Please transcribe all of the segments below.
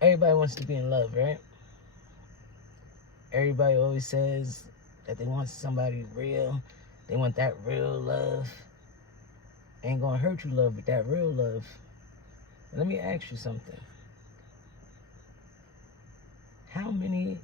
Everybody wants to be in love, right? Everybody always says that they want somebody real. They want that real love. Ain't gonna hurt you, love, but that real love. Let me ask you something. How many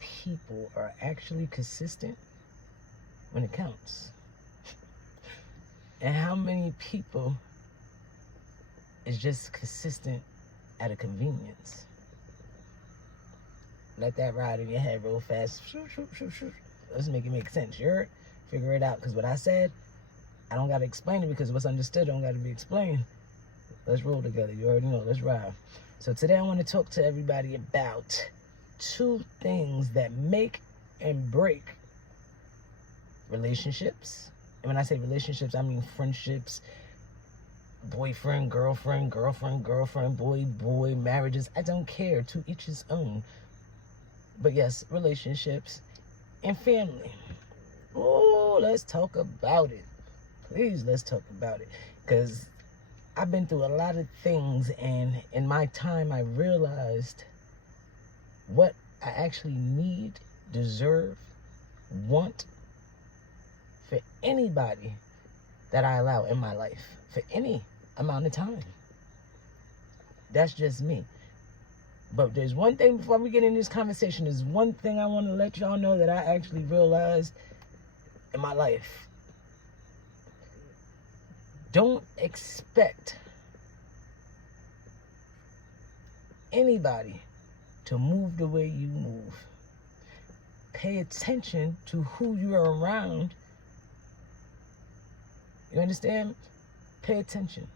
people are actually consistent when it counts? And how many people is just consistent at a convenience? Let that ride in your head real fast. Shoot, shoot, shoot, shoot. Let's make it make sense. You're figure it out. Because what I said, I don't got to explain it, because what's understood don't got to be explained. Let's roll together. You already know. Let's ride. So today I want to talk to everybody about 2 things that make and break relationships. And when I say relationships, I mean friendships, boyfriend, girlfriend, girlfriend, girlfriend, boy, boy, marriages. I don't care. To each his own. But yes, relationships and family. Oh, let's talk about it. Please, let's talk about it. Because I've been through a lot of things, and in my time, I realized what I actually need, deserve, want for anybody that I allow in my life for any amount of time. That's just me. But there's one thing before we get in this conversation. There's one thing I want to let y'all know that I actually realized in my life. Don't expect anybody to move the way you move. Pay attention to who you are around. You understand? Pay attention.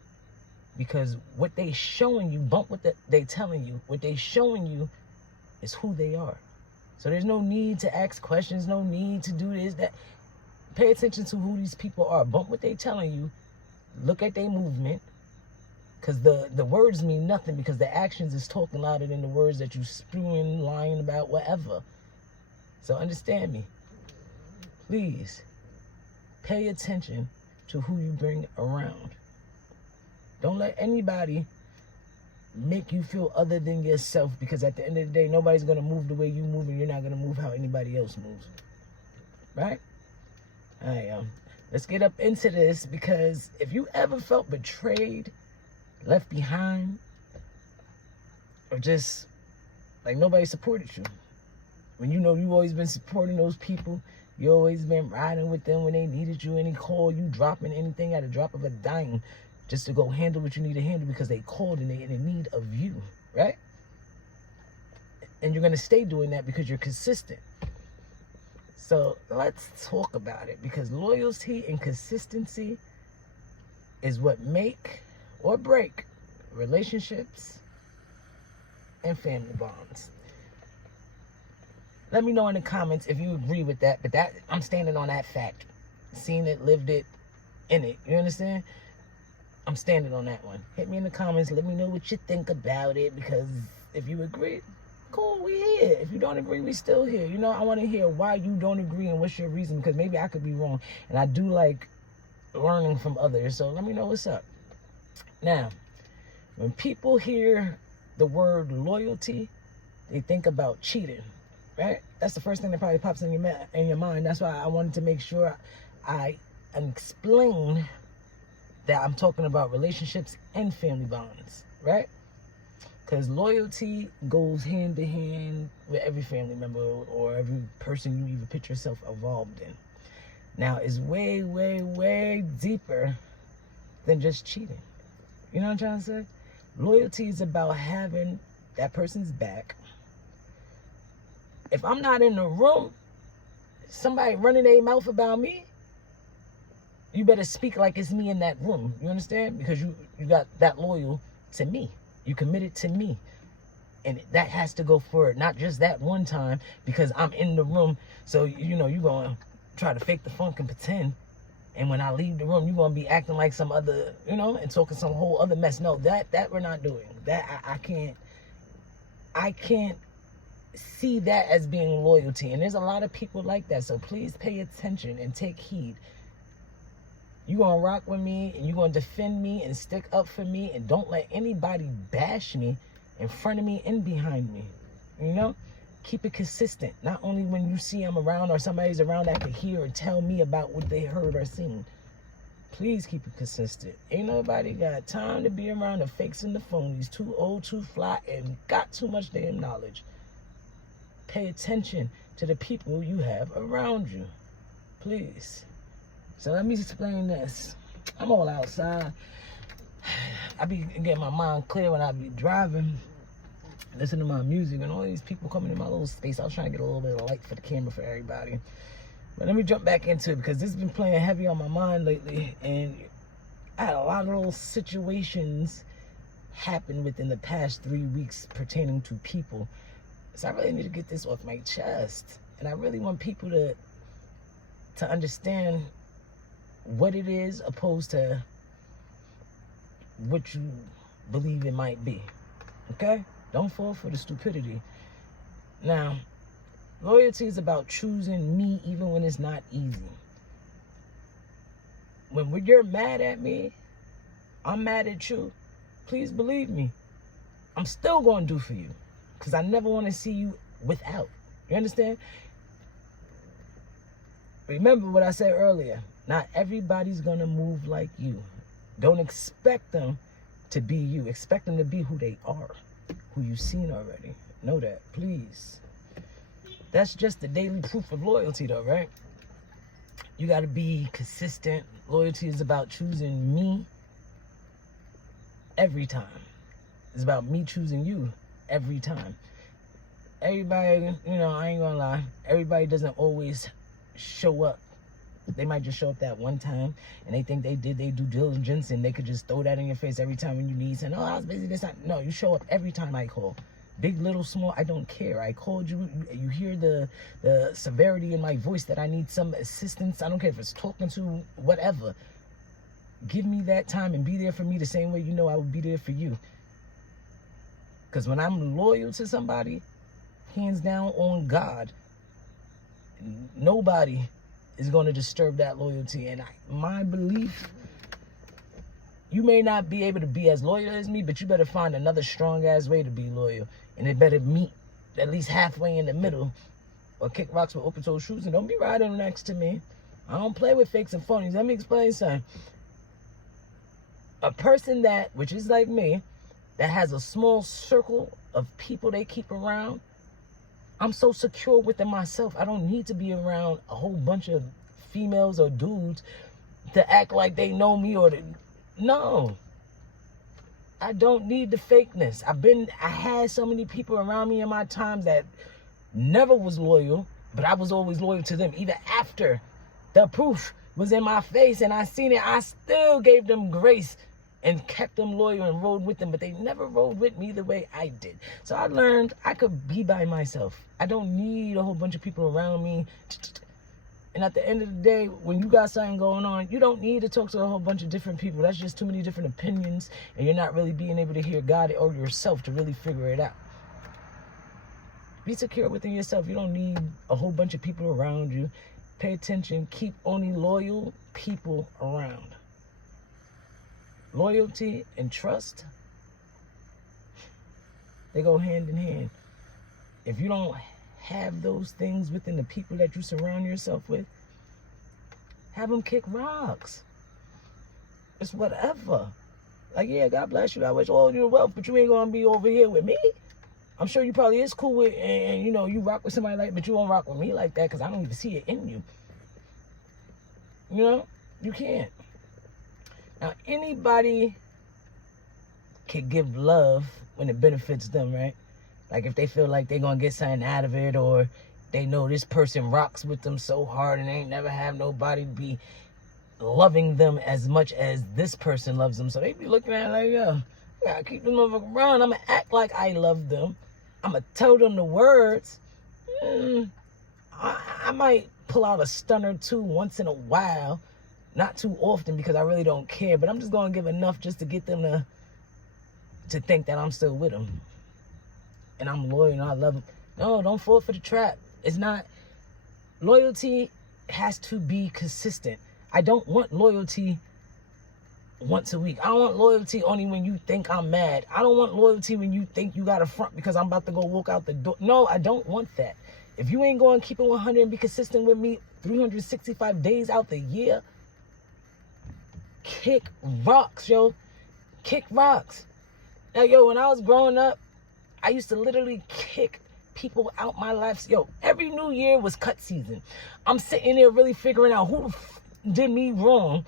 Because what they showing you, bump what they telling you, what they showing you is who they are. So there's no need to ask questions, no need to do this, that. Pay attention to who these people are. Bump what they telling you. Look at their movement. Because the words mean nothing, because the actions is talking louder than the words that you spewing, lying about, whatever. So understand me. Please, pay attention to who you bring around. Don't let anybody make you feel other than yourself, because at the end of the day, nobody's going to move the way you move, and you're not going to move how anybody else moves. Right? All right, let's get up into this, because if you ever felt betrayed, left behind, or just like nobody supported you, when you know you've always been supporting those people, you always been riding with them when they needed you, any call, you dropping anything at a drop of a dime, just to go handle what you need to handle because they called and they're in need of you, right? And you're going to stay doing that because you're consistent. So let's talk about it, because loyalty and consistency is what make or break relationships and family bonds. Let me know in the comments if you agree with that, but that I'm standing on that fact. Seen it, lived it, in it. You understand? I'm standing on that one. Hit me in the comments. Let me know what you think about it, because if you agree, cool, we here. If you don't agree, we still here. You know, I want to hear why you don't agree and what's your reason, because maybe I could be wrong. And I do like learning from others. So let me know what's up. Now, when people hear the word loyalty, they think about cheating, right? That's the first thing that probably pops in your mind. That's why I wanted to make sure I explain that I'm talking about relationships and family bonds, right? Because loyalty goes hand to hand with every family member or every person you even put yourself involved in. Now, it's way, way, way deeper than just cheating. You know what I'm trying to say? Loyalty is about having that person's back. If I'm not in the room, somebody running their mouth about me, you better speak like it's me in that room. You understand? Because you got that loyal to me. You committed to me. And that has to go forward. Not just that one time because I'm in the room. So, you know, you're going to try to fake the funk and pretend. And when I leave the room, you're going to be acting like some other, you know, and talking some whole other mess. No, that we're not doing. That I can't see that as being loyalty. And there's a lot of people like that. So please pay attention and take heed. You're going to rock with me and you're going to defend me and stick up for me, and don't let anybody bash me in front of me and behind me. You know? Keep it consistent. Not only when you see I'm around or somebody's around that can hear and tell me about what they heard or seen. Please keep it consistent. Ain't nobody got time to be around the fakes and the phonies. Too old, too fly, and got too much damn knowledge. Pay attention to the people you have around you. Please. So let me explain this. I'm all outside. I be getting my mind clear when I be driving, listening to my music, and all these people coming in my little space. I was trying to get a little bit of light for the camera for everybody. But let me jump back into it because this has been playing heavy on my mind lately. And I had a lot of little situations happen within the past 3 weeks pertaining to people. So I really need to get this off my chest. And I really want people to understand what it is opposed to what you believe it might be. Okay? Don't fall for the stupidity. Now, loyalty is about choosing me even when it's not easy. When you're mad at me, I'm mad at you. Please believe me. I'm still going to do for you because I never want to see you without. You understand? Remember what I said earlier. Not everybody's going to move like you. Don't expect them to be you. Expect them to be who they are, who you've seen already. Know that, please. That's just the daily proof of loyalty, though, right? You got to be consistent. Loyalty is about choosing me every time. It's about me choosing you every time. Everybody, you know, I ain't gonna lie. Everybody doesn't always show up. They might just show up that one time and they think they did their due diligence and they could just throw that in your face every time when you need saying, oh, I was busy this time. No, you show up every time I call. Big, little, small, I don't care. I called you. You hear the severity in my voice that I need some assistance. I don't care if it's talking to whatever. Give me that time and be there for me the same way you know I would be there for you. Because when I'm loyal to somebody, hands down on God, nobody is going to disturb that loyalty. And my belief, you may not be able to be as loyal as me, but you better find another strong-ass way to be loyal. And it better meet at least halfway in the middle or kick rocks with open-toed shoes. And don't be riding next to me. I don't play with fakes and phonies. Let me explain something. A person that, which is like me, that has a small circle of people they keep around, I'm so secure within myself. I don't need to be around a whole bunch of females or dudes to act like they know me or no. I don't need the fakeness. I had so many people around me in my times that never was loyal, but I was always loyal to them. Even after the proof was in my face and I seen it, I still gave them grace and kept them loyal and rode with them, but they never rode with me the way I did. So I learned I could be by myself. I don't need a whole bunch of people around me. And at the end of the day, when you got something going on, you don't need to talk to a whole bunch of different people. That's just too many different opinions, and you're not really being able to hear God or yourself to really figure it out. Be secure within yourself. You don't need a whole bunch of people around you. Pay attention. Keep only loyal people around. Loyalty and trust, they go hand in hand. If you don't have those things within the people that you surround yourself with, have them kick rocks. It's whatever. Like, yeah, God bless you. I wish all your wealth, but you ain't going to be over here with me. I'm sure you probably is cool with, and you know, you rock with somebody like, but you won't rock with me like that because I don't even see it in you. You know, you can't. Now, anybody can give love when it benefits them, right? Like if they feel like they're going to get something out of it, or they know this person rocks with them so hard and they ain't never have nobody be loving them as much as this person loves them. So they be looking at it like, yo, I got to keep them motherfuckers around. I'm going to act like I love them. I'm going to tell them the words. I might pull out a stun or two once in a while. Not too often because I really don't care, but I'm just going to give enough just to get them to think that I'm still with them. And I'm loyal and I love them. No, don't fall for the trap. It's not. Loyalty has to be consistent. I don't want loyalty once a week. I don't want loyalty only when you think I'm mad. I don't want loyalty when you think you got a front because I'm about to go walk out the door. No, I don't want that. If you ain't going to keep it 100 and be consistent with me 365 days out the year, kick rocks, yo. Kick rocks. Now, yo, when I was growing up, I used to literally kick people out my life. Yo, every new year was cut season. I'm sitting there really figuring out who did me wrong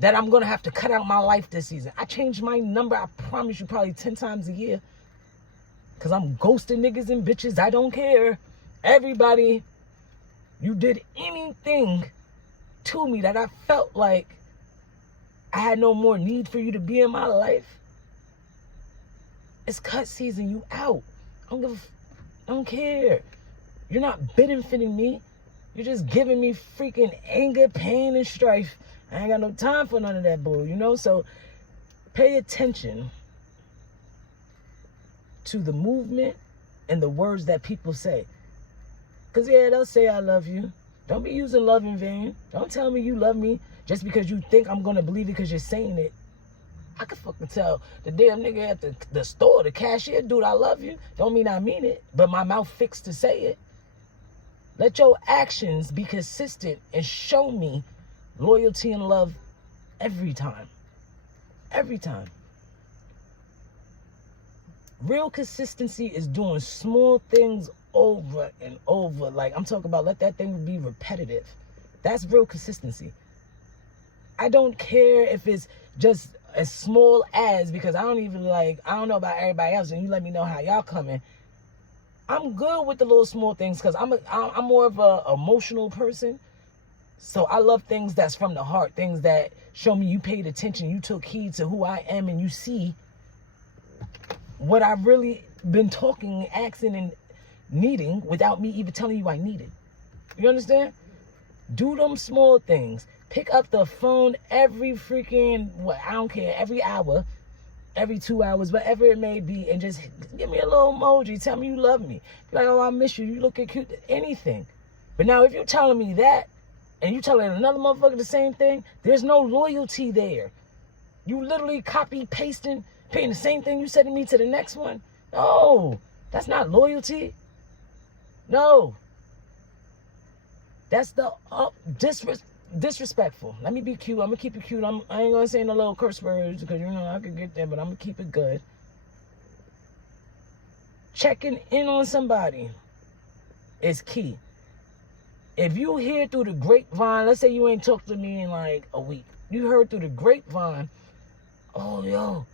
that I'm going to have to cut out my life this season. I changed my number, I promise you, probably 10 times a year. Because I'm ghosting niggas and bitches. I don't care. Everybody, you did anything to me that I felt like I had no more need for you to be in my life. It's cut season. You out. I don't care. You're not benefiting me. You're just giving me freaking anger, pain, and strife. I ain't got no time for none of that bull, you know? So pay attention to the movement and the words that people say. Because, yeah, they'll say I love you. Don't be using love in vain. Don't tell me you love me just because you think I'm going to believe it because you're saying it. I can fucking tell the damn nigga at the store, the cashier, dude, I love you. Don't mean I mean it, but my mouth fixed to say it. Let your actions be consistent and show me loyalty and love every time. Every time. Real consistency is doing small things over and over. Like, I'm talking about let that thing be repetitive. That's real consistency. I don't care if it's just as small as, because I don't know about everybody else, and you let me know how y'all coming. I'm good with the little small things because I'm more of a emotional person. So I love things that's from the heart, things that show me you paid attention, you took heed to who I am, and you see what I've really been talking, asking, and needing without me even telling you I need it. You understand? Do them small things. Pick up the phone every freaking, I don't care, every hour, every 2 hours, whatever it may be, and just give me a little emoji. Tell me you love me. Be like, oh, I miss you. You looking cute. Anything. But now if you're telling me that, and you telling another motherfucker the same thing, there's no loyalty there. You literally copy, pasting, paying the same thing you said to me to the next one. No, that's not loyalty. No. That's the disrespectful. Let me be cute. I'm going to keep it cute. I ain't going to say no little curse words because, you know, I could get there, but I'm going to keep it good. Checking in on somebody is key. If you hear through the grapevine, let's say you ain't talked to me in like a week. You heard through the grapevine, oh, yo,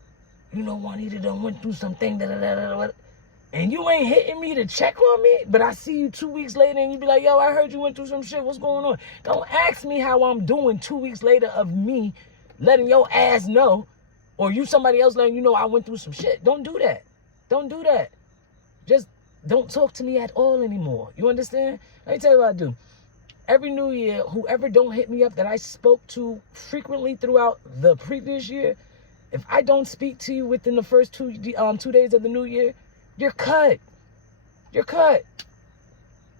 you know, Juanita done went through something, and you ain't hitting me to check on me, but I see you 2 weeks later and you be like, yo, I heard you went through some shit. What's going on? Don't ask me how I'm doing 2 weeks later of me letting your ass know, or you somebody else letting you know I went through some shit. Don't do that. Don't do that. Just don't talk to me at all anymore. You understand? Let me tell you what I do. Every new year, whoever don't hit me up that I spoke to frequently throughout the previous year, if I don't speak to you within the first 2 days of the new year, you're cut. You're cut.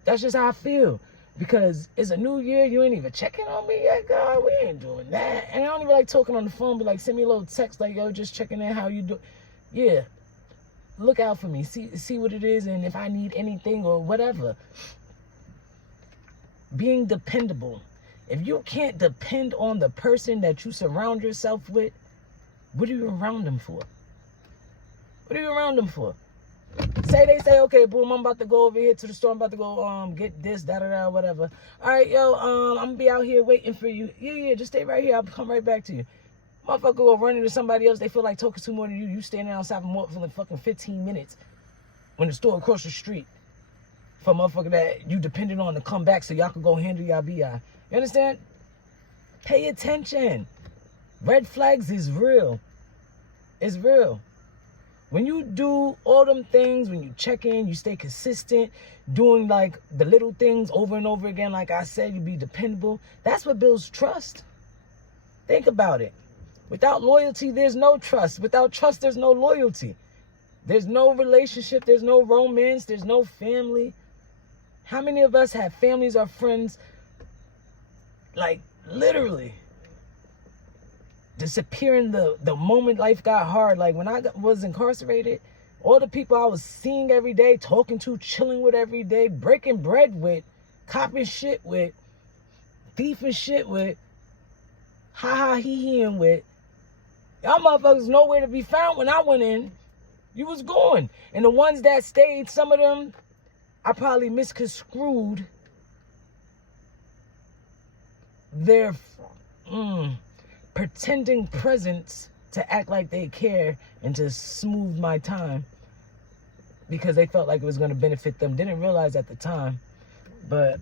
That's just how I feel. Because it's a new year, you ain't even checking on me yet, God. We ain't doing that. And I don't even like talking on the phone, but like send me a little text like, yo, just checking in how you do. Yeah. Look out for me. See what it is and if I need anything or whatever. Being dependable. If you can't depend on the person that you surround yourself with, what are you around them for? What are you around them for? They say, okay, boom, I'm about to go over here to the store. I'm about to go get this, da-da-da, whatever. All right, yo, I'm going to be out here waiting for you. Yeah, just stay right here. I'll come right back to you. Motherfucker go run into somebody else. They feel like talking to more than you. You standing outside for like fucking 15 minutes when the store across the street for a motherfucker that you depended on to come back so y'all could go handle y'all BI. You understand? Pay attention. Red flags is real. It's real. When you do all them things, when you check in, you stay consistent, doing like the little things over and over again, like I said, you be dependable. That's what builds trust. Think about it. Without loyalty, there's no trust. Without trust, there's no loyalty. There's no relationship. There's no romance. There's no family. How many of us have families or friends, like literally, disappearing the moment life got hard. Like when I was incarcerated, all the people I was seeing every day, talking to, chilling with every day, breaking bread with, copping shit with, thieving shit with, ha-ha-hee-heeing with, y'all motherfuckers nowhere to be found when I went in. You was gone. And the ones that stayed, some of them, I probably misconstrued their pretending presence to act like they care and to smooth my time because they felt like it was going to benefit them. Didn't realize at the time. But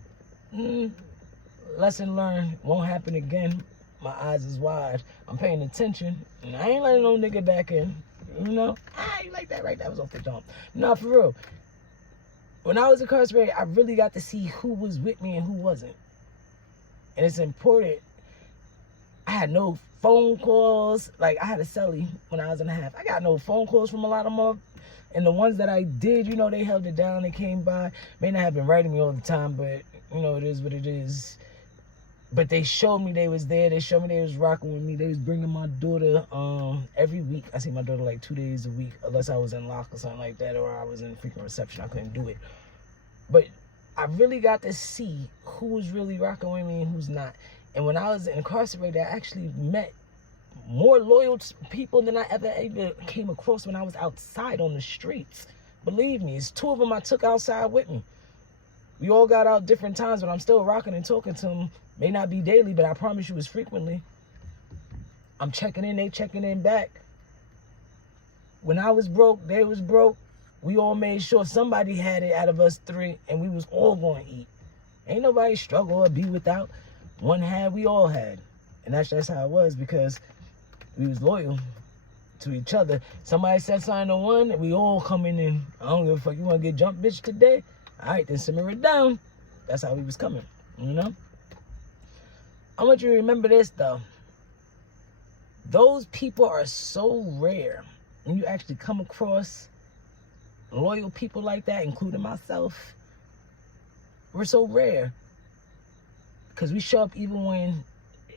lesson learned, won't happen again. My eyes is wide. I'm paying attention. And I ain't letting no nigga back in. You know? You like that, right? That was off the jump. No, for real. When I was incarcerated, I really got to see who was with me and who wasn't. And it's important. I had no phone calls. Like, I had a cellie when I was in a half. I got no phone calls from a lot of them. And the ones that I did, you know, they held it down. They came by. May not have been writing me all the time, but, you know, it is what it is. But they showed me they was there. They showed me they was rocking with me. They was bringing my daughter every week. I see my daughter like 2 days a week, unless I was in lock or something like that, or I was in freaking reception. I couldn't do it. But I really got to see who was really rocking with me and who's not. And when I was incarcerated, I actually met more loyal people than I ever came across when I was outside on the streets. Believe me, it's 2 of them I took outside with me. We all got out different times, but I'm still rocking and talking to them. May not be daily, but I promise you it's frequently. I'm checking in, they checking in back. When I was broke, they was broke. We all made sure somebody had it out of us 3, and we was all going to eat. Ain't nobody struggle or be without. One had, we all had. And that's just how it was, because we was loyal to each other. Somebody said something to one, and we all coming in. I don't give a fuck. You want to get jumped, bitch, today? All right, then simmer it down. That's how we was coming, you know? I want you to remember this, though. Those people are so rare. When you actually come across loyal people like that, including myself, we're so rare. Because we show up even when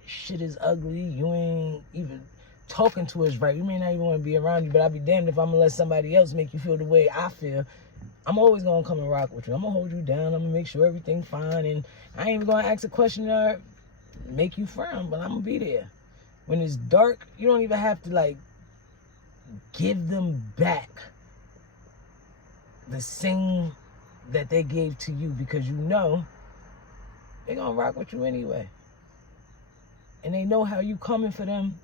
shit is ugly. You ain't even talking to us right. We may not even want to be around you, but I'll be damned if I'm going to let somebody else make you feel the way I feel. I'm always going to come and rock with you. I'm going to hold you down. I'm going to make sure everything's fine. And I ain't even going to ask a question or make you frown, but I'm going to be there. When it's dark, you don't even have to, like, give them back the same that they gave to you, because you know they're going to rock with you anyway. And they know how you coming for them,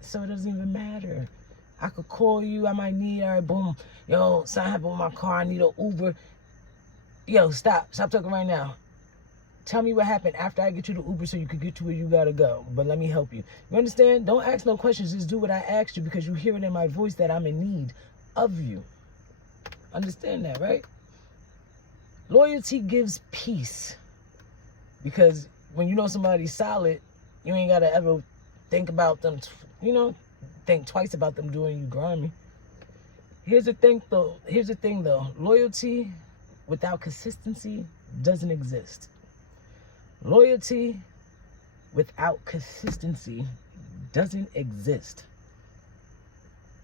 so it doesn't even matter. I could call you, I might need, all right, boom. Yo, something happened with my car, I need an Uber. Yo, stop talking right now. Tell me what happened after I get you the Uber so you can get to where you gotta go. But let me help you. You understand? Don't ask no questions, just do what I asked you, because you hear it in my voice that I'm in need of you. Understand that, right? Loyalty gives peace. Because when you know somebody's solid, you ain't gotta ever think about them, think twice about them doing you grimy. Here's the thing though. Loyalty without consistency doesn't exist. Loyalty without consistency doesn't exist.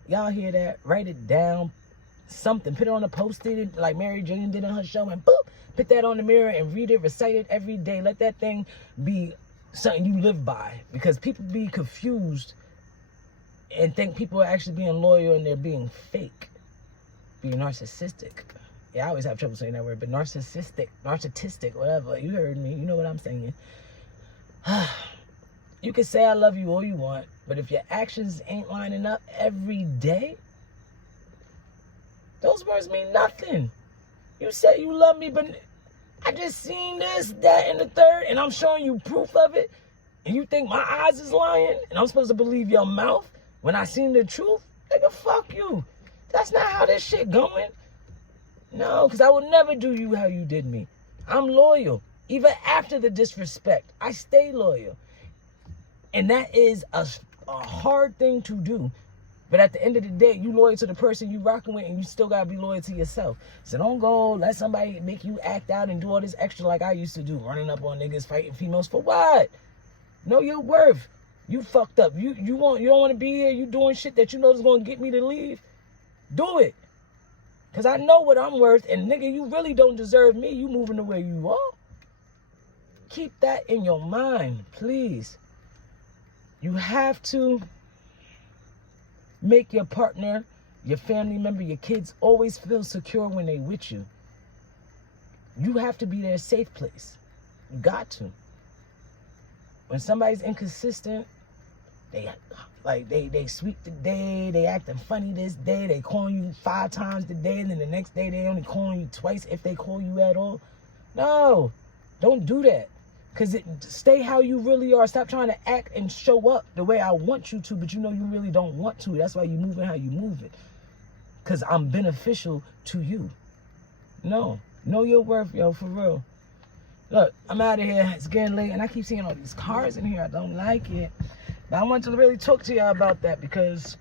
Y'all hear that? Write it down. Something. Put it on a post-it like Mary Jane did on her show, and boop, put that on the mirror and read it, recite it every day. Let that thing be something you live by, because people be confused and think people are actually being loyal and they're being fake, being narcissistic. Yeah, I always have trouble saying that word, but narcissistic, whatever. You heard me. You know what I'm saying. You can say I love you all you want, but if your actions ain't lining up every day, those words mean nothing. You say you love me, but I just seen this, that, and the third, and I'm showing you proof of it, and you think my eyes is lying, and I'm supposed to believe your mouth when I seen the truth? Nigga, fuck you. That's not how this shit going. No, because I would never do you how you did me. I'm loyal. Even after the disrespect, I stay loyal. And that is a hard thing to do. But at the end of the day, you loyal to the person you rocking with, and you still got to be loyal to yourself. So don't go let somebody make you act out and do all this extra like I used to do, running up on niggas, fighting females for what? Know your worth. You fucked up. You don't want to be here. You doing shit that you know is going to get me to leave. Do it. Because I know what I'm worth. And nigga, you really don't deserve me. You moving the way you are. Keep that in your mind, please. You have to make your partner, your family member, your kids always feel secure when they with you. You have to be their safe place. You got to. When somebody's inconsistent, they sweep the day, they acting funny this day, they calling you 5 times a day, and then the next day they only calling you twice if they call you at all. No, don't do that. Because stay how you really are. Stop trying to act and show up the way I want you to, but you know you really don't want to. That's why you moving how you move it. Because I'm beneficial to you. No. Know your worth, yo, for real. Look, I'm out of here. It's getting late, and I keep seeing all these cars in here. I don't like it. But I want to really talk to y'all about that because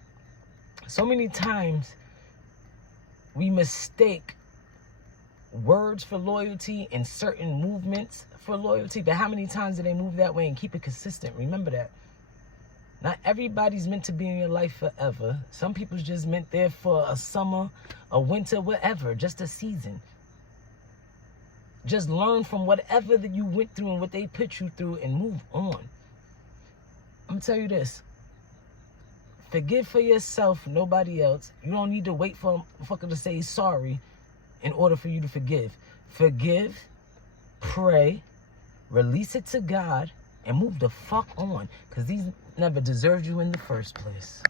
so many times we mistake words for loyalty and certain movements for loyalty. But how many times do they move that way and keep it consistent? Remember that. Not everybody's meant to be in your life forever. Some people's just meant there for a summer, a winter, whatever, just a season. Just learn from whatever that you went through and what they put you through and move on. I'm going to tell you this. Forgive for yourself, nobody else. You don't need to wait for a fucker to say sorry in order for you to forgive. Forgive, pray, release it to God, and move the fuck on. Because these never deserved you in the first place.